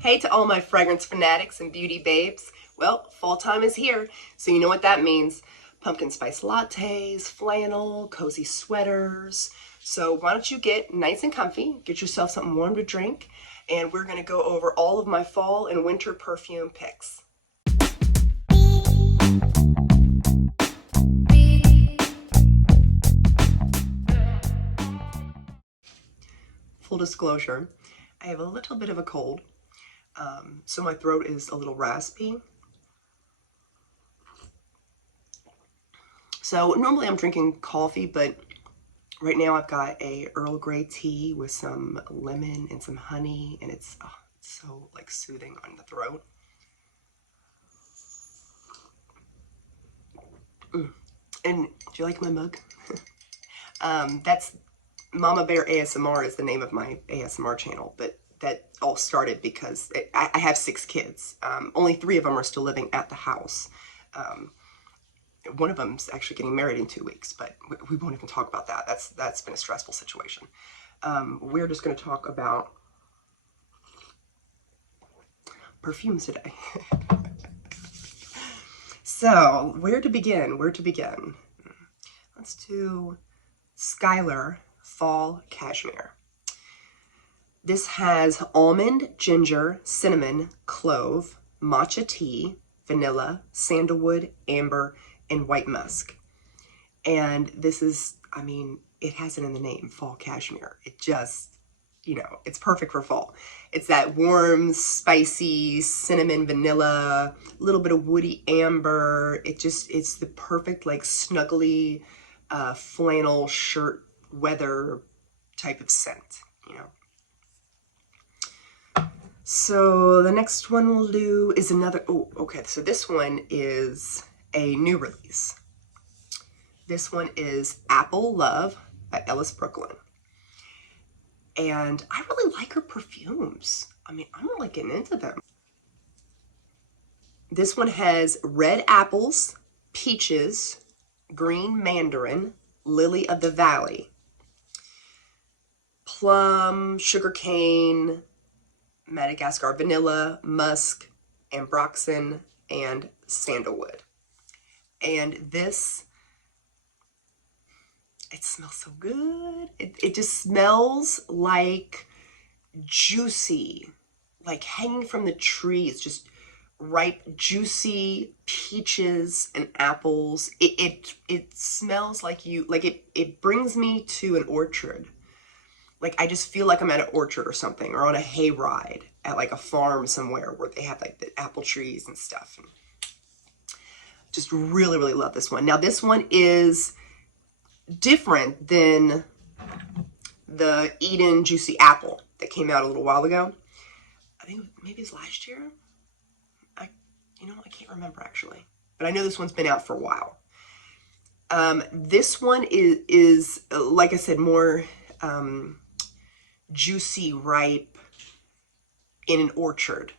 Hey to all my fragrance fanatics and beauty babes. Well, fall time is here, so you know what that means. Pumpkin spice lattes, flannel, cozy sweaters. So why don't you get nice and comfy, get yourself something warm to drink, and we're gonna go over all of my fall and winter perfume picks. Full disclosure, I have a little bit of a cold, so my throat is a little raspy. So normally I'm drinking coffee, but right now I've got a Earl Grey tea with some lemon and some honey, and it's so like soothing on the throat. And do you like my mug? That's Mama Bear ASMR is the name of my ASMR channel, but that all started because I have 6 kids. Only 3 of them are still living at the house. One of them's actually getting married in 2 weeks, but we won't even talk about that. That's been a stressful situation. We're just going to talk about perfumes today. So, where to begin? Let's do Skylar Fall Cashmere. This has almond, ginger, cinnamon, clove, matcha tea, vanilla, sandalwood, amber, and white musk. And this is, I mean, it has it in the name, Fall Cashmere. It just, you know, it's perfect for fall. It's that warm, spicy, cinnamon, vanilla, a little bit of woody amber. It's the perfect, like, snuggly flannel shirt weather type of scent, you know. So the next one we'll do is another, so this one is a new release. This one is Apple Love by Ellis Brooklyn. And I really like her perfumes. I mean, I'm really getting into them. This one has red apples, peaches, green mandarin, lily of the valley, plum, sugarcane, Madagascar vanilla, musk, ambroxan, and sandalwood. And this, it smells so good. It just smells like juicy, like hanging from the trees, just ripe, juicy peaches and apples. It smells like it brings me to an orchard. Like, I just feel like I'm at an orchard or something, or on a hay ride at like a farm somewhere where they have like the apple trees and stuff. And just really, really love this one. Now, this one is different than the Eden Juicy Apple that came out a little while ago. I think maybe it's last year. I can't remember actually, but I know this one's been out for a while. This one is like I said, more juicy, ripe in an orchard.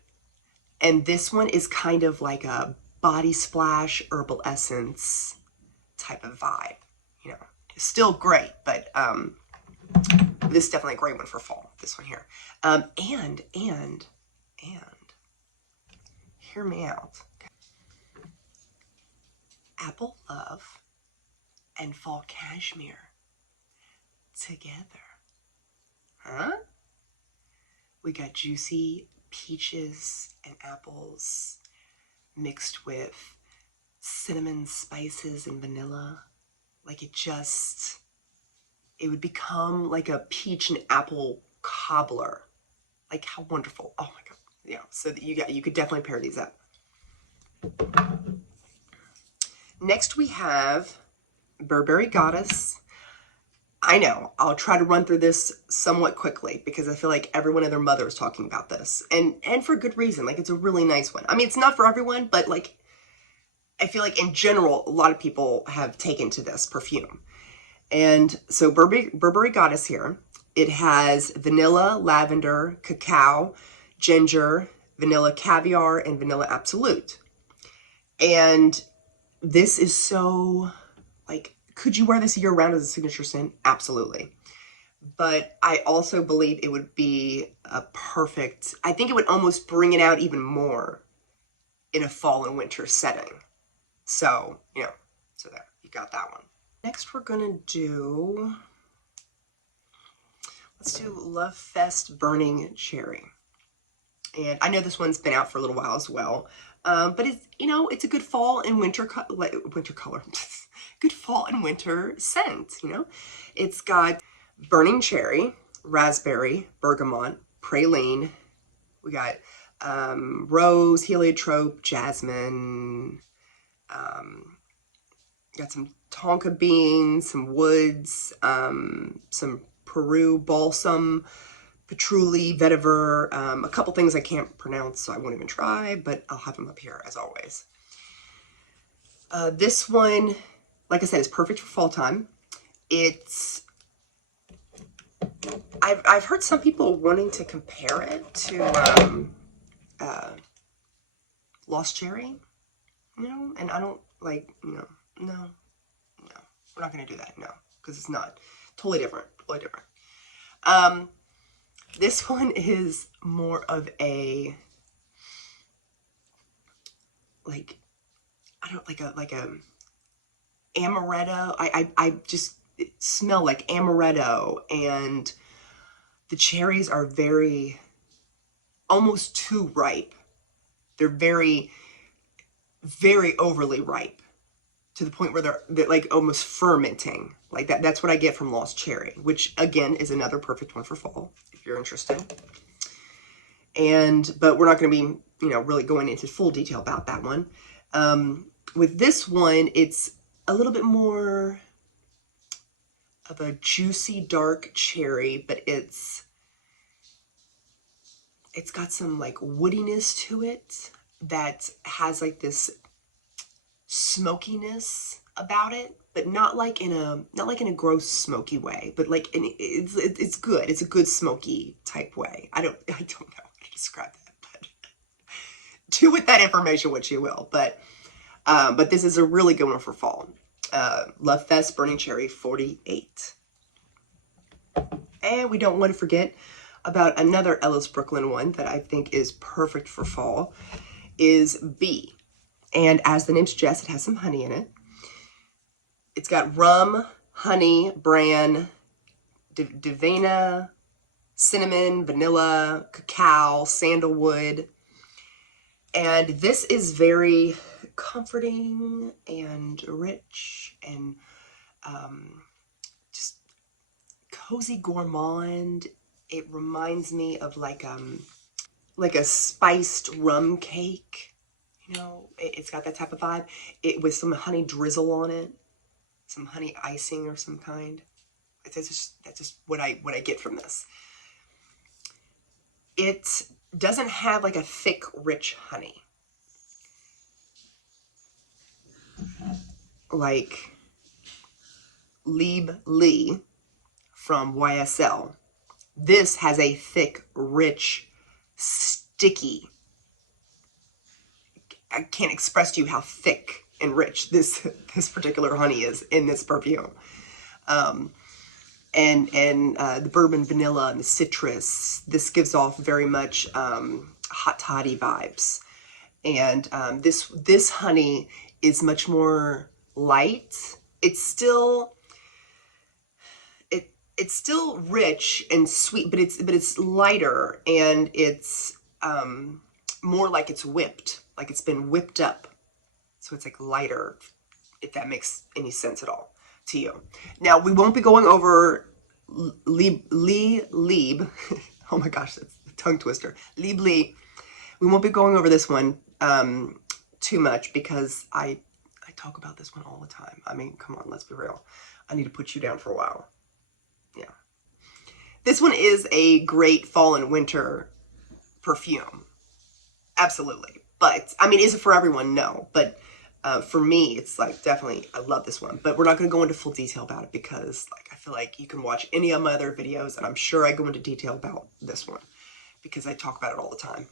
And this one is kind of like a body splash, herbal essence type of vibe, you know. Still great, but this is definitely a great one for fall, this one here. And hear me out. Apple Love and Fall Cashmere together. Huh? We got juicy peaches and apples mixed with cinnamon spices and vanilla. Like it would become like a peach and apple cobbler. Like how wonderful. Oh my God. Yeah, so you could definitely pair these up. Next we have Burberry Goddess. I know, I'll try to run through this somewhat quickly because I feel like everyone and their mother is talking about this. And for good reason. Like, it's a really nice one. I mean, it's not for everyone, but like, I feel like in general, a lot of people have taken to this perfume. And so Burberry Goddess here, it has vanilla, lavender, cacao, ginger, vanilla caviar, and vanilla absolute. And this is so, like, could you wear this year round as a signature scent? Absolutely. but I also believe it would be a perfect, I think it would almost bring it out even more in a fall and winter setting. So, you know, so there, you got that one. Next we're gonna do, let's do Love Fest Burning Cherry. And I know this one's been out for a little while as well. But it's, you know, it's a good fall and winter color. Good fall and winter scent, you know. It's got burning cherry, raspberry, bergamot, praline. We got rose, heliotrope, jasmine. Got some tonka beans, some woods, some Peru balsam, patchouli, vetiver, a couple things I can't pronounce, so I won't even try, but I'll have them up here as always. This one, like I said, is perfect for fall time. It's, I've heard some people wanting to compare it to Lost Cherry, you know, and I don't like, no, we're not gonna do that, no, because it's not, totally different, totally different. This one is more of a, like, I don't, like a amaretto. I just smell like amaretto, and the cherries are very, almost too ripe. They're very, very overly ripe to the point where they're like almost fermenting. Like that. That's what I get from Lost Cherry, which again is another perfect one for fall if you're interested. But we're not going to be, you know, really going into full detail about that one. With this one, it's a little bit more of a juicy dark cherry, but it's got some like woodiness to it that has like this smokiness about it, but not like in a gross smoky way, but like it's good. It's a good smoky type way. I don't know how to describe that, but do with that information what you will. But this is a really good one for fall. Love Fest Burning Cherry 48. And we don't want to forget about another Ellis Brooklyn one that I think is perfect for fall, is Bee. And as the name suggests, it has some honey in it. It's got rum, honey, bran, divina, cinnamon, vanilla, cacao, sandalwood. And this is very comforting and rich and just cozy gourmand. It reminds me of like a spiced rum cake. You know, it's got that type of vibe. It with some honey drizzle on it, some honey icing or some kind. That's just what I get from this. It doesn't have like a thick, rich honey like Lieb Lee from YSL. This has a thick, rich, sticky. I can't express to you how thick and rich this particular honey is in this perfume. And the bourbon vanilla and the citrus, this gives off very much hot toddy vibes. And this honey is much more light. It's still rich and sweet, but it's lighter, and it's more like it's whipped, like it's been whipped up. So it's like lighter, if that makes any sense at all to you. Now, we won't be going over Lieb. Oh my gosh, that's a tongue twister. Lieb Lee. We won't be going over this one too much because I talk about this one all the time. I mean, come on, let's be real. I need to put you down for a while. Yeah. This one is a great fall and winter perfume. Absolutely. But, I mean, is it for everyone? No. But for me, it's like definitely, I love this one. But we're not going to go into full detail about it because like I feel like you can watch any of my other videos and I'm sure I go into detail about this one because I talk about it all the time.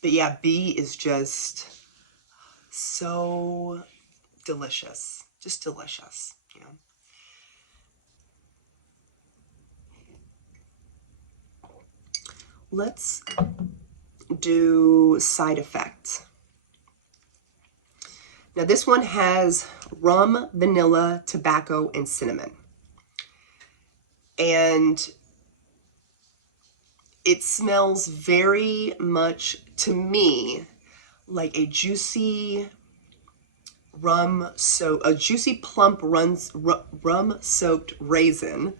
But yeah, Bee is just so delicious. Just delicious, you know. let's do side effect. Now this one has rum, vanilla, tobacco, and cinnamon. And it smells very much, to me, like a juicy rum, so a juicy plump rum soaked raisin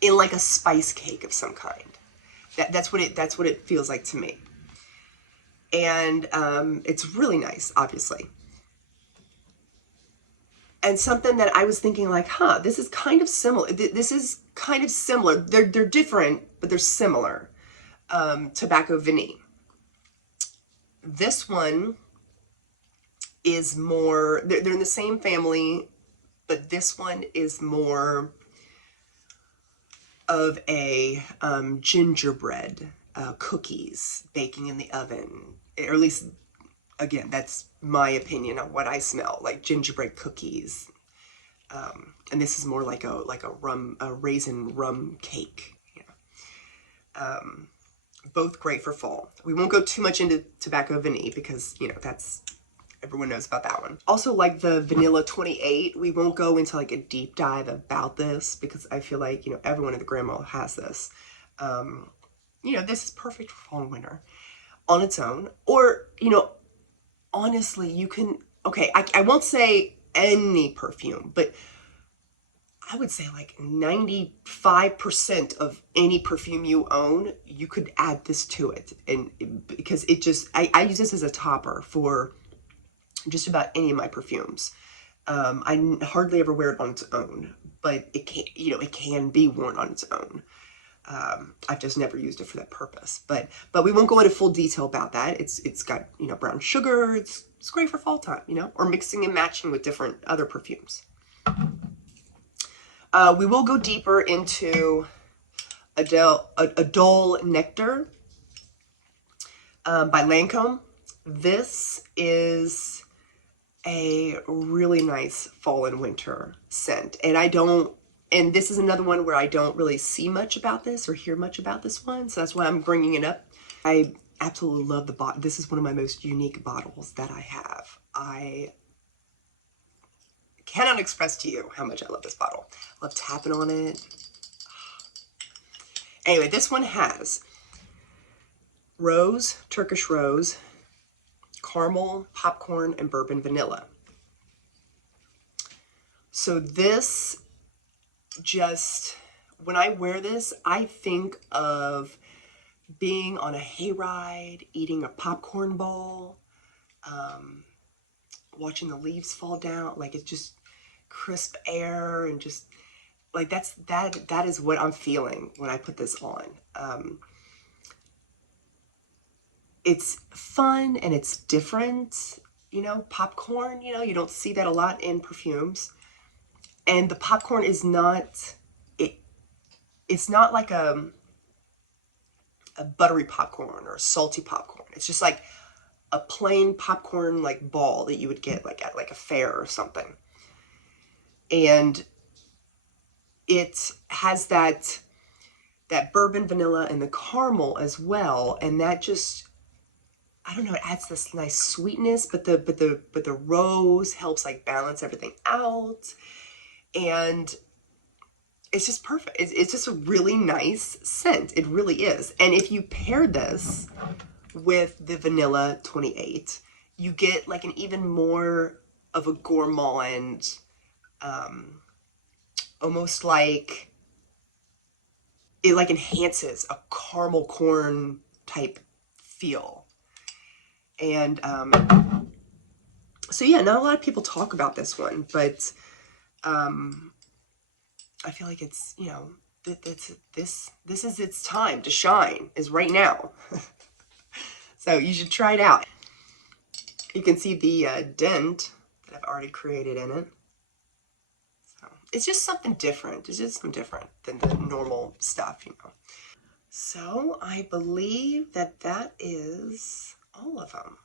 in like a spice cake of some kind. That's what it feels like to me. And it's really nice, obviously. And something that I was thinking like, this is kind of similar. This is kind of similar. They're different, but they're similar. Tobacco Vanille. This one is more, they're in the same family, but this one is more of a gingerbread cookies baking in the oven, or at least, again, that's my opinion on what I smell, like gingerbread cookies. And this is more like a raisin rum cake. Yeah. Both great for fall. We won't go too much into Tobacco Vanille because, you know, that's, everyone knows about that one. Also, like the Vanilla 28, we won't go into like a deep dive about this because I feel like, you know, everyone in the grandma has this. You know, this is perfect for fall and winter on its own. Or, you know, honestly, you can, okay, I won't say any perfume, but I would say like 95% of any perfume you own, you could add this to it. And because it just, I use this as a topper for just about any of my perfumes. I hardly ever wear it on its own, but it can, you know, it can be worn on its own. I've just never used it for that purpose, but we won't go into full detail about that. It's got, you know, brown sugar. It's great for fall time, you know, or mixing and matching with different other perfumes. We will go deeper into Adole Nectar by Lancome. This is a really nice fall and winter scent. And this is another one where I don't really see much about this or hear much about this one. So that's why I'm bringing it up. I absolutely love the bottle. This is one of my most unique bottles that I have. I cannot express to you how much I love this bottle. I love tapping on it. Anyway, this one has rose, Turkish rose, caramel, popcorn, and bourbon vanilla. So this just, when I wear this, I think of being on a hayride, eating a popcorn ball, watching the leaves fall down. Like, it's just crisp air and just like that is what I'm feeling when I put this on. It's fun and it's different, you know, popcorn, you know, you don't see that a lot in perfumes. And the popcorn is not, it's not like a buttery popcorn or a salty popcorn. It's just like a plain popcorn like ball that you would get like at like a fair or something. And it has that bourbon vanilla and the caramel as well, and that just, I don't know, it adds this nice sweetness, but the rose helps like balance everything out, and it's just perfect. It's just a really nice scent. It really is. And if you pair this with the Vanilla 28, you get like an even more of a gourmand, almost like it like enhances a caramel corn type feel. And so yeah, not a lot of people talk about this one, but I feel like it's, you know, this is its time to shine, is right now. So you should try it out. You can see the dent that I've already created in it. So it's just something different. It's just something different than the normal stuff, you know. So I believe that is all of them.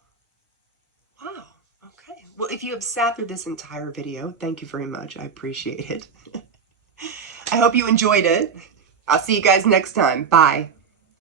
Wow. Okay. Well, if you have sat through this entire video, thank you very much. I appreciate it. I hope you enjoyed it. I'll see you guys next time. Bye.